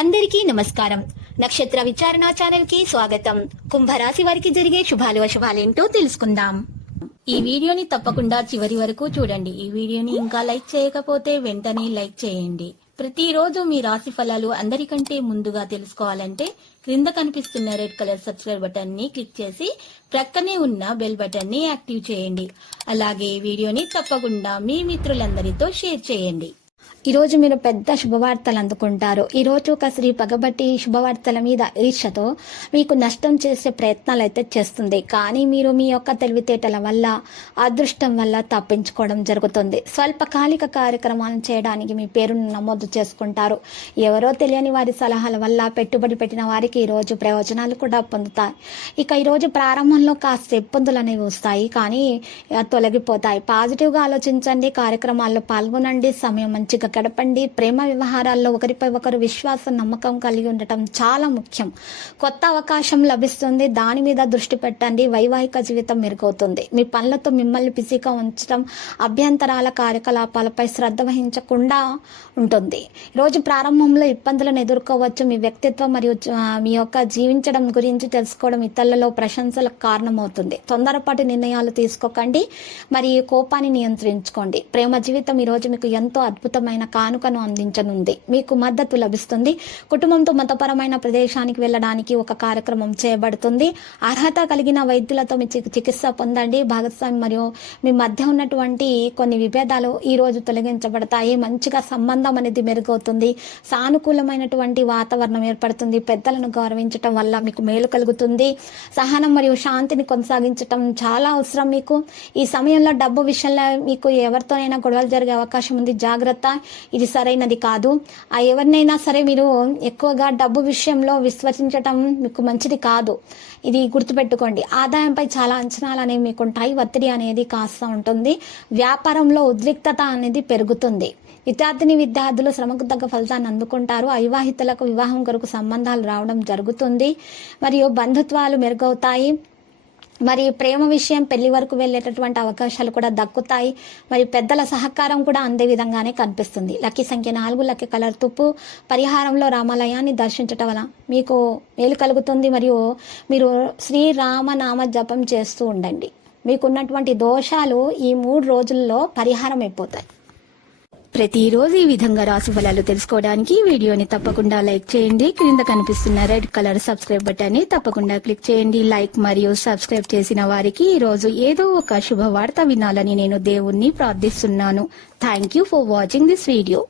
అందరికీ నమస్కారం. నక్షత్ర విచారణ ఛానల్ కి స్వాగతం. కుంభరాశి వారికి జరిగే శుభాలు అశుభాలేంటో తెలుసుకుందాం. ఈ వీడియోని తప్పకుండా చివరి వరకు చూడండి. ఈ వీడియోని ఇంకా లైక్ చేయకపోతే వెంటనే లైక్ చేయండి. ప్రతిరోజు మీ రాశి ఫలాలు అందరికంటే ముందుగా తెలుసుకోవాలంటే క్రింద కనిపిస్తున్న రెడ్ కలర్ సబ్స్క్రైబ్ బటన్ ని క్లిక్ చేసి ప్రక్కనే ఉన్న బెల్ బటన్ ని యాక్టివ్ చేయండి. అలాగే ఈ వీడియోని తప్పకుండా మీ మిత్రులందరితో షేర్ చేయండి. ఈ రోజు మీరు పెద్ద శుభవార్తలు అందుకుంటారు. ఈ రోజు ఒక స్త్రీ పగబట్టి శుభవార్తల మీద ఈర్షతో మీకు నష్టం చేసే ప్రయత్నాలు అయితే చేస్తుంది. కానీ మీరు మీ యొక్క తెలివితేటల వల్ల, అదృష్టం వల్ల తప్పించుకోవడం జరుగుతుంది. స్వల్పకాలిక కార్యక్రమాలను చేయడానికి మీ పేరును నమోదు చేసుకుంటారు. ఎవరో తెలియని వారి సలహాల వల్ల పెట్టుబడి పెట్టిన వారికి ఈ రోజు ప్రయోజనాలు కూడా పొందుతాయి. ఇక ఈ రోజు ప్రారంభంలో కాస్త ఇబ్బందులు అనేవి వస్తాయి, కానీ తొలగిపోతాయి. పాజిటివ్ గా ఆలోచించండి, కార్యక్రమాల్లో పాల్గొనండి, సమయం మంచిగా గడపండి. ప్రేమ వ్యవహారాల్లో ఒకరిపై ఒకరు విశ్వాసం, నమ్మకం కలిగి ఉండటం చాలా ముఖ్యం. కొత్త అవకాశం లభిస్తుంది, దాని మీద దృష్టి పెట్టండి. వైవాహిక జీవితం మెరుగవుతుంది. మీ పనులతో మిమ్మల్ని బిజీగా ఉంచడం అభ్యంతరాల కార్యకలాపాలపై శ్రద్ధ వహించకుండా ఉంటుంది. రోజు ప్రారంభంలో ఇబ్బందులను ఎదుర్కోవచ్చు. మీ వ్యక్తిత్వం మరియు మీ యొక్క జీవించడం గురించి తెలుసుకోవడం ఇతరులలో ప్రశంసలకు కారణమవుతుంది. తొందరపాటు నిర్ణయాలు తీసుకోకండి, మరి కోపాన్ని నియంత్రించుకోండి. ప్రేమ జీవితం ఈ రోజు మీకు ఎంతో అద్భుతమైన కానుకను అందించనుంది. మీకు మద్దతు లభిస్తుంది. కుటుంబంతో మతపరమైన ప్రదేశానికి వెళ్ళడానికి ఒక కార్యక్రమం చేయబడుతుంది. అర్హత కలిగిన వైద్యులతో మీ చికిత్స పొందండి. భాగస్వామి మరియు మీ మధ్య ఉన్నటువంటి కొన్ని విభేదాలు ఈ రోజు తొలగించబడతాయి. మంచిగా సంబంధం అనేది మెరుగవుతుంది. సానుకూలమైనటువంటి వాతావరణం ఏర్పడుతుంది. పెద్దలను గౌరవించటం వల్ల మీకు మేలు కలుగుతుంది. సహనం మరియు శాంతిని కొనసాగించటం చాలా అవసరం. మీకు ఈ సమయంలో డబ్బు విషయంలో మీకు ఎవరితోనైనా గొడవలు జరిగే అవకాశం ఉంది. జాగ్రత్త, ఇది సరైనది కాదు. ఎవరినైనా సరే మీరు ఎక్కువగా డబ్బు విషయంలో విశ్వసించటం మీకు మంచిది కాదు. ఇది గుర్తుపెట్టుకోండి. ఆదాయంపై చాలా అంచనాలు అనేవి మీకు ఉంటాయి. ఒత్తిడి అనేది కాస్త ఉంటుంది. వ్యాపారంలో ఉద్రిక్తత అనేది పెరుగుతుంది. విద్యార్థులు శ్రమకు తగ్గ ఫలితాన్ని అందుకుంటారు. అవివాహితులకు వివాహం కొరకు సంబంధాలు రావడం జరుగుతుంది. మరియు బంధుత్వాలు మెరుగవుతాయి. మరి ప్రేమ విషయం పెళ్లి వరకు వెళ్ళేటటువంటి అవకాశాలు కూడా దక్కుతాయి. మరి పెద్దల సహకారం కూడా అందే విధంగానే కనిపిస్తుంది. లక్కీ సంఖ్య 4, లక్కీ కలర్ తుప్పు. పరిహారంలో రామాలయాన్ని దర్శించటం వల్ల మీకు మేలు కలుగుతుంది. మరియు మీరు శ్రీరామనామ జపం చేస్తూ ఉండండి. మీకున్నటువంటి దోషాలు ఈ 3 రోజుల్లో పరిహారం అయిపోతాయి. ప్రతిరోజు ఈ విధంగా రాశి ఫలాలు తెలుసుకోవడానికి వీడియోని తప్పకుండా లైక్ చేయండి. క్రింద కనిపిస్తున్న రెడ్ కలర్ సబ్స్క్రైబ్ బటన్ ని తప్పకుండా క్లిక్ చేయండి. లైక్ మరియు సబ్స్క్రైబ్ చేసిన వారికి ఈ రోజు ఏదో ఒక శుభవార్త వినాలని నేను దేవుణ్ణి ప్రార్థిస్తున్నాను. Thank you for watching this video.